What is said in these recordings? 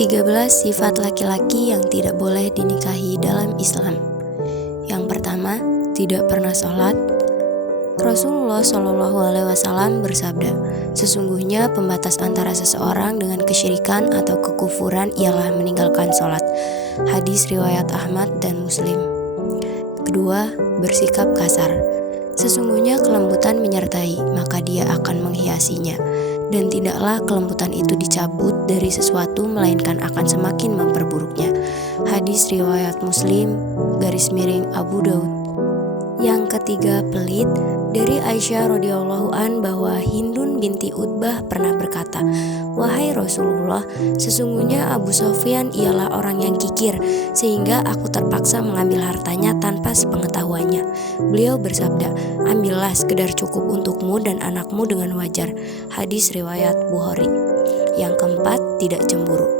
13 sifat laki-laki yang tidak boleh dinikahi dalam Islam. Yang pertama, tidak pernah sholat. Rasulullah SAW bersabda, sesungguhnya pembatas antara seseorang dengan kesyirikan atau kekufuran ialah meninggalkan sholat. Hadis riwayat Ahmad dan Muslim. Kedua, bersikap kasar. Sesungguhnya kelembutan menyertai, maka dia akan menghiasinya. Dan tidaklah kelembutan itu dicabut dari sesuatu melainkan akan semakin memperburuknya. Hadis riwayat Muslim _Abu Daud. Yang ketiga, pelit. Dari Aisyah radhiyallahu an bahwa Hindun binti Utbah pernah berkata, "Wahai Rasulullah, sesungguhnya Abu Sufyan ialah orang yang kikir, sehingga aku terpaksa mengambil hartanya tanpa sepengetahuannya." Beliau bersabda, "Ambillah sekedar cukup untukmu dan anakmu dengan wajar." Hadis riwayat Bukhari. Yang keempat, tidak cemburu.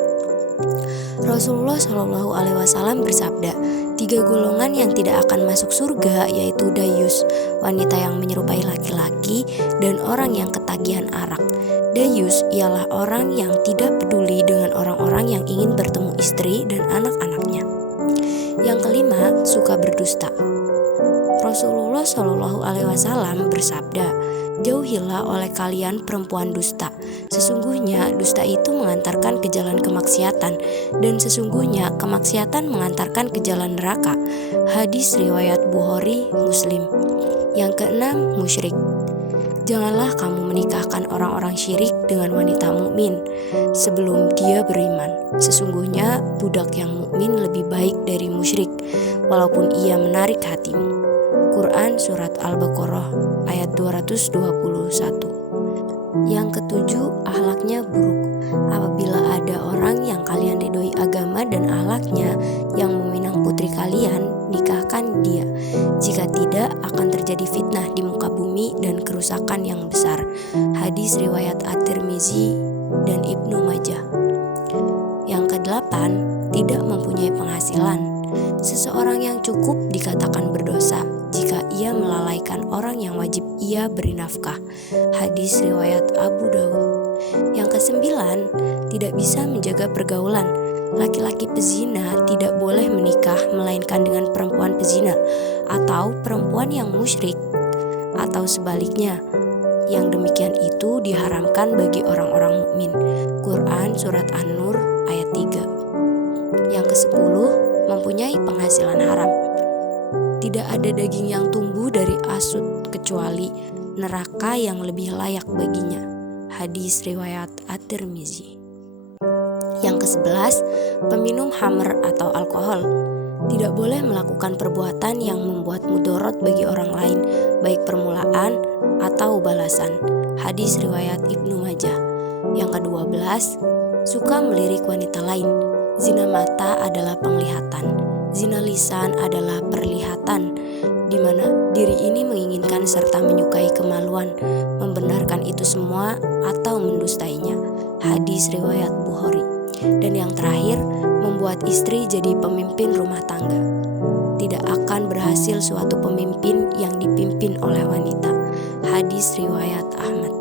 Rasulullah SAW bersabda, 3 golongan yang tidak akan masuk surga yaitu dayus, wanita yang menyerupai laki-laki, dan orang yang ketagihan arak. Dayus ialah orang yang tidak peduli dengan orang-orang yang ingin bertemu istri dan anak-anaknya. Yang kelima, suka berdusta. Rasulullah SAW bersabda, "Jauhilah oleh kalian perempuan dusta. Sesungguhnya dusta itu mengantarkan ke jalan kemaksiatan, dan sesungguhnya kemaksiatan mengantarkan ke jalan neraka." Hadis riwayat Bukhari, Muslim. Yang keenam, musyrik. Janganlah kamu menikahkan orang-orang syirik dengan wanita mukmin sebelum dia beriman. Sesungguhnya budak yang mukmin lebih baik dari musyrik, walaupun ia menarik hatimu. Quran Surat Al-Baqarah ayat 221. Yang ketujuh, akhlaknya buruk. Apabila ada orang yang kalian ridhoi agama dan akhlaknya yang meminang putri kalian, nikahkan dia. Jika tidak, akan terjadi fitnah di muka bumi dan kerusakan yang besar. Hadis riwayat At-Tirmizi dan Ibnu Majah. Yang kedelapan, tidak mempunyai penghasilan. Seseorang yang cukup dikatakan berdosa jika ia melalaikan orang yang wajib ia beri nafkah. Hadis riwayat Abu Daud. Yang kesembilan, tidak bisa menjaga pergaulan. Laki-laki pezina tidak boleh menikah melainkan dengan perempuan pezina atau perempuan yang musyrik, atau sebaliknya. Yang demikian itu diharamkan bagi orang-orang mukmin. Quran Surat An-Nur ayat 3. Yang kesepuluh, mempunyai penghasilan haram. Tidak ada daging yang tumbuh dari asut kecuali neraka yang lebih layak baginya. Hadis riwayat At-Tirmizi. Yang ke-11, peminum khamr atau alkohol. Tidak boleh melakukan perbuatan yang membuat mudarat bagi orang lain, baik permulaan atau balasan. Hadis riwayat Ibnu Majah. Yang ke-12, suka melirik wanita lain. Zina mata adalah penglihatan, zina lisan adalah perlihatan, di mana diri ini menginginkan serta menyukai kemaluan, membenarkan itu semua atau mendustainya. Hadis riwayat Bukhari. Dan yang terakhir, membuat istri jadi pemimpin rumah tangga. Tidak akan berhasil suatu pemimpin yang dipimpin oleh wanita. Hadis riwayat Ahmad.